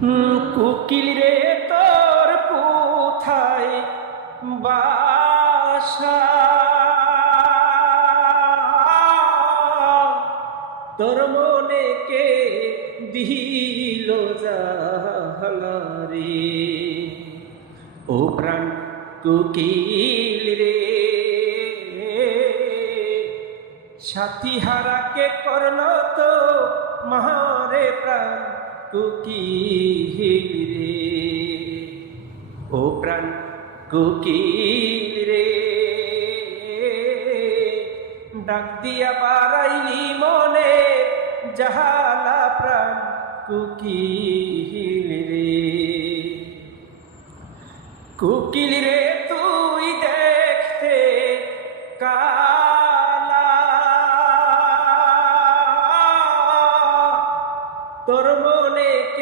কোকিল রে তোর কোথায় বাসা, তোর মনে কে দিল জাহালারে। ও প্রাণ কোকিল রে, সাথী হারাকে করলো তো মহারে প্রাণ কোকিল রে। ও প্রাণ কোকিল রে, ডাক দিয়া বাড়াইলি মনে জাহালা প্রাণ কোকিল রে। কোকিল রে তুই দেখতে কালা, তোর মনে কে